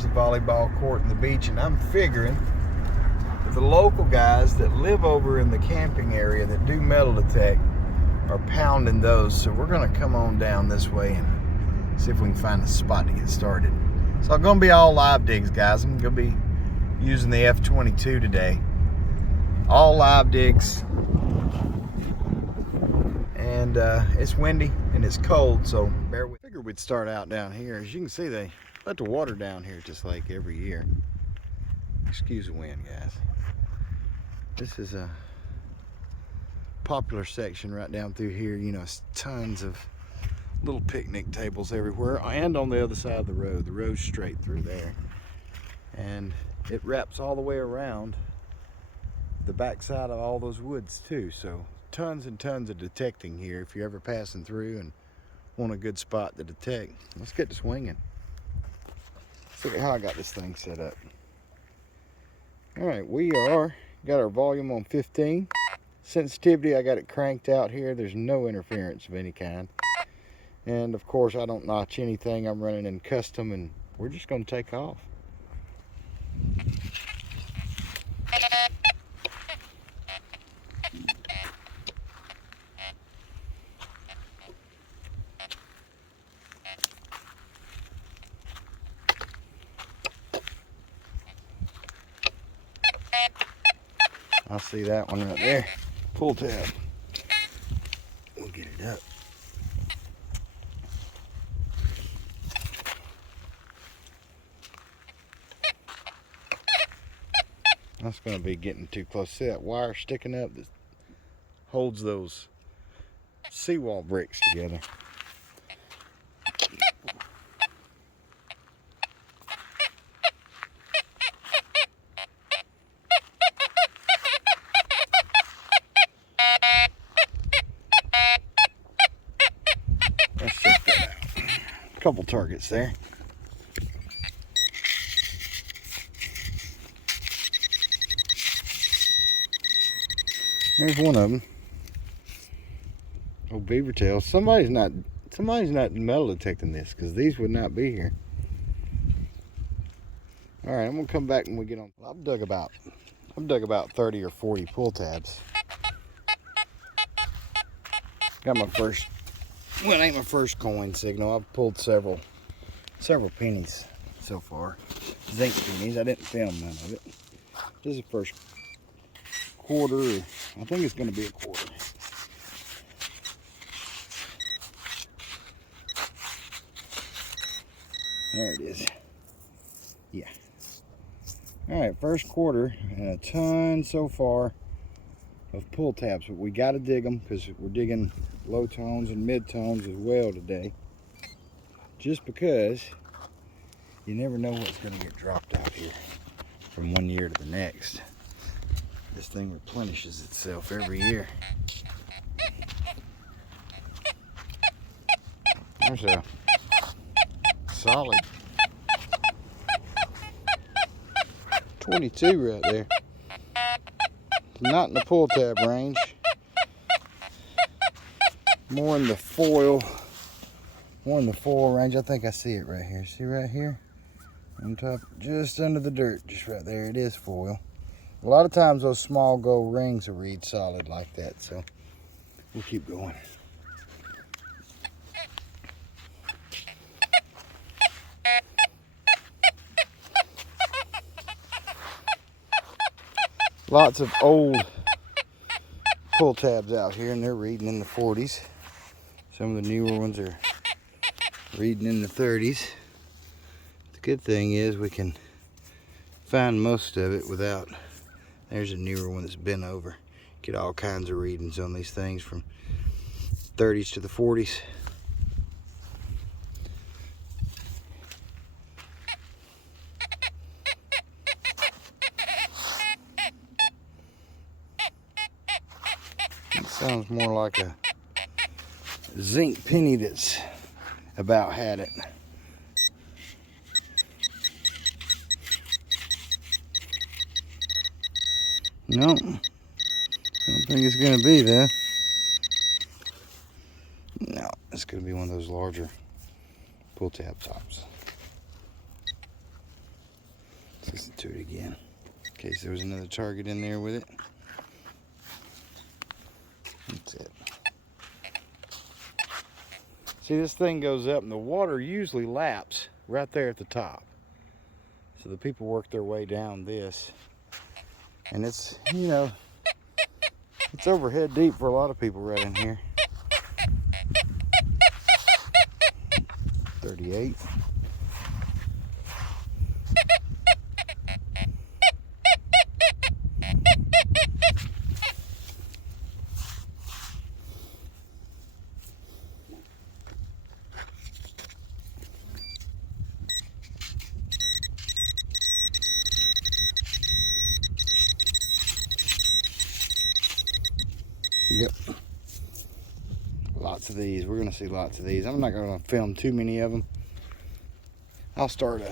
there's the volleyball court and the beach, and I'm figuring that the local guys that live over in the camping area that do metal detect are pounding those. So we're gonna come on down this way and see if we can find a spot to get started. So I'm gonna be all live digs, guys. I'm gonna be using the F22 today. All live digs. And it's windy and it's cold, so bear with me. Figured we'd start out down here. As you can see, they let the water down here just like every year. Excuse the wind, guys. This is a popular section right down through here. You know, it's tons of little picnic tables everywhere, and on the other side of the road. The road's straight through there, and it wraps all the way around the backside of all those woods too. So tons and tons of detecting here if you're ever passing through and want a good spot to detect. Let's get to swinging. Let's look at how I got this thing set up. All right, we got our volume on 15. Sensitivity, I got it cranked out here. There's no interference of any kind. And of course, I don't notch anything. I'm running in custom, and we're just gonna take off. I see that one right there. Pull tab. We'll get it up. That's going to be getting too close. See that wire sticking up that holds those seawall bricks together. Let's check that out. A couple targets there. There's one of them. Oh, beaver tail. Somebody's not metal detecting this, because these would not be here. All right, I'm gonna come back when we get on. I've dug about 30 or 40 pull tabs. Got my first. Well, it ain't my first coin signal. I've pulled several pennies so far. Zinc pennies. I didn't film none of it. This is the first quarter. I think it's going to be a quarter. There it is. Yeah. All right, first quarter, and a ton so far of pull tabs, but we got to dig them because we're digging low tones and mid tones as well today. Just because you never know what's going to get dropped out here from one year to the next. This thing replenishes itself every year. There's a solid 22 right there. Not in the pull tab range. More in the foil range. I think I see it right here. See right here? On top, just under the dirt, just right there. It is foil. A lot of times those small gold rings will read solid like that, so we'll keep going. Lots of old pull tabs out here, and they're reading in the 40s. Some of the newer ones are reading in the 30s. The good thing is we can find most of it without. There's a newer one that's been over. Get all kinds of readings on these things from 30s to the 40s. It sounds more like a zinc penny that's about had it. No, I don't think it's gonna be there. No, it's gonna be one of those larger pull tab tops. Listen to it again, in case there was another target in there with it. That's it. See, this thing goes up and the water usually laps right there at the top. So the people work their way down this. And it's, you know, it's overhead deep for a lot of people right in here. 38. Yep. Lots of these. We're going to see lots of these. I'm not going to film too many of them. I'll start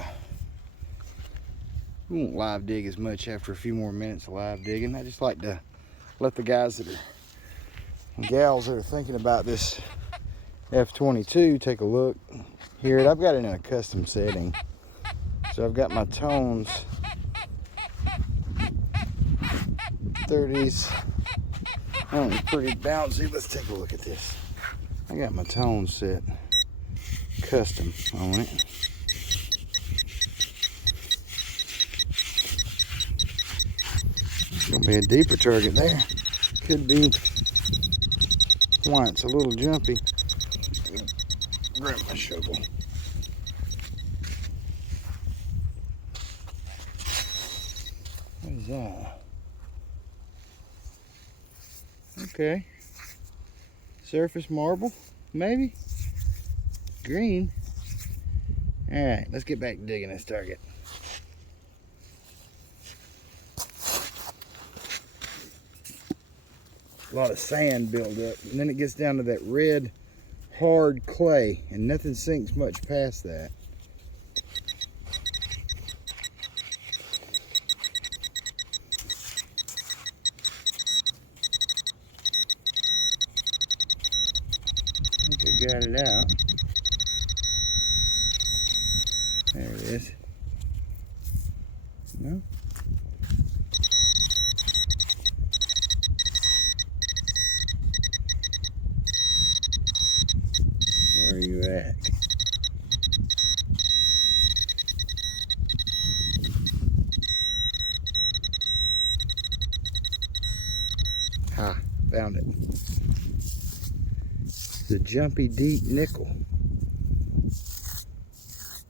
we won't live dig as much after a few more minutes of live digging. I just like to let the guys that are, and gals that are thinking about this F22 take a look. Here, I've got it in a custom setting. So I've got my tones 30s. Oh, it's pretty bouncy. Let's take a look at this. I got my tone set custom on it. It's gonna be a deeper target there. Could be why it's a little jumpy. Grab my shovel. What is that? Okay. Surface marble, maybe? Green. Alright, let's get back to digging this target. A lot of sand build up, and then it gets down to that red, hard clay, and nothing sinks much past that. I think I got it out. There it is. No? Where are you at? Ha, found it. The jumpy deep nickel.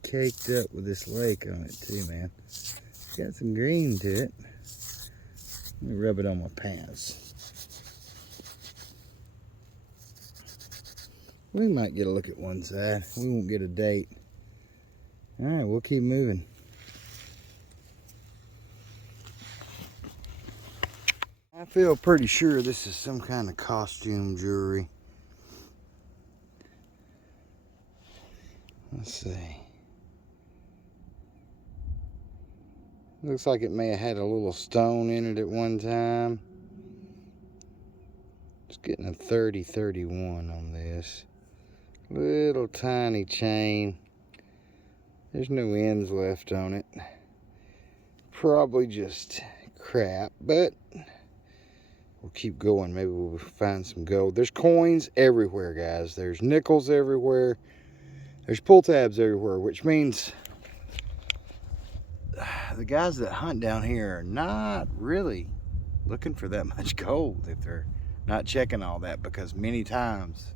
Caked up with this lake on it too, man. It's got some green to it. Let me rub it on my pants. We might get a look at one side. We won't get a date. Alright, we'll keep moving. I feel pretty sure this is some kind of costume jewelry. Let's see. Looks like it may have had a little stone in it at one time. It's getting a 30-31 on this. Little tiny chain. There's no ends left on it. Probably just crap, but we'll keep going. Maybe we'll find some gold. There's coins everywhere, guys. There's nickels everywhere. There's pull tabs everywhere, which means the guys that hunt down here are not really looking for that much gold if they're not checking all that, because many times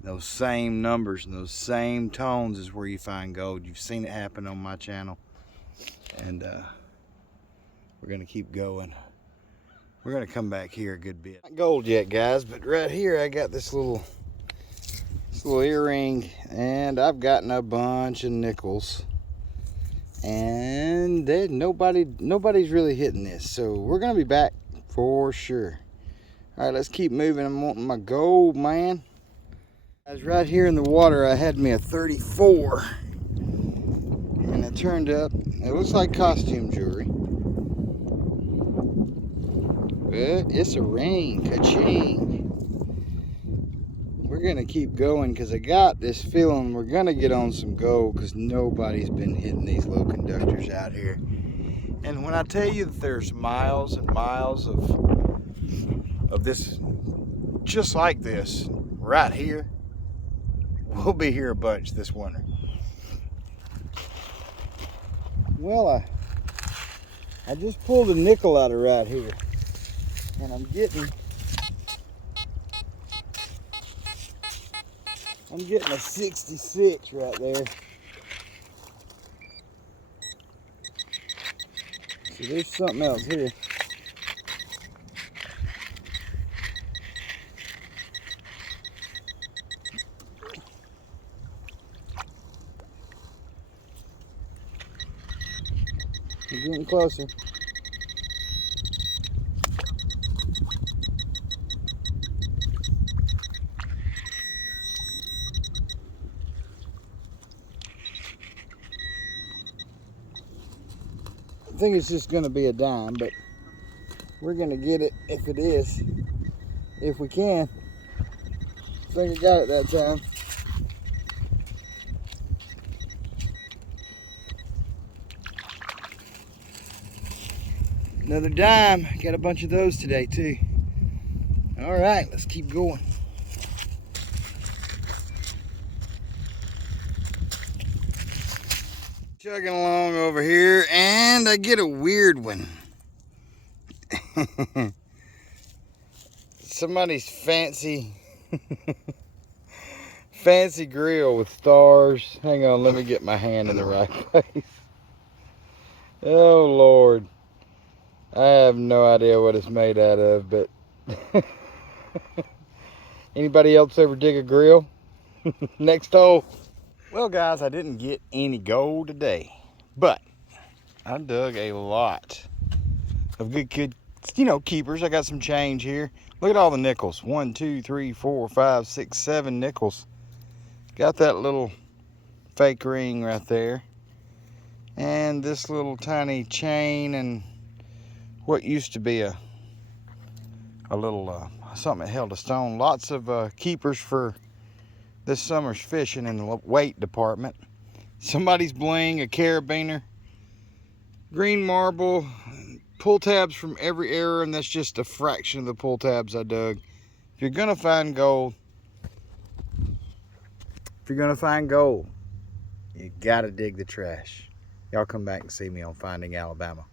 those same numbers and those same tones is where you find gold. You've seen it happen on my channel, and we're gonna keep going. We're gonna come back here a good bit. Not gold yet, guys, but right here I got this little earring, and I've gotten a bunch of nickels, and nobody's really hitting this, so we're gonna be back for sure. All right, let's keep moving. I'm wanting my gold, man. Guys, right here in the water I had me a 34, and it turned up, it looks like costume jewelry, but it's a ring. Ka-ching. We're gonna keep going because I got this feeling we're gonna get on some gold, because nobody's been hitting these low conductors out out here. And when I tell you that there's miles and miles of this, just like this, right here, we'll be here a bunch this winter. Well, I just pulled a nickel out of right here, and I'm getting a 66 right there. So there's something else here. We're getting closer. I think it's just going to be a dime, but we're going to get it if it is, if we can. I think I got it that time. Another dime. Got a bunch of those today too. All right, let's keep going. Chugging along over here, and I get a weird one. Somebody's fancy grill with stars. Hang on, let me get my hand in the right place. Oh Lord, I have no idea what it's made out of, but anybody else ever dig a grill? Next hole. Well guys, I didn't get any gold today, but I dug a lot of good, keepers. I got some change here. Look at all the nickels. 1, 2, 3, 4, 5, 6, 7 nickels. Got that little fake ring right there. And this little tiny chain and what used to be a little something that held a stone. Lots of keepers for this summer's fishing in the weight department. Somebody's bling, a carabiner, green marble, pull tabs from every era, and that's just a fraction of the pull tabs I dug. If you're gonna find gold, you gotta dig the trash. Y'all come back and see me on Finding Alabama.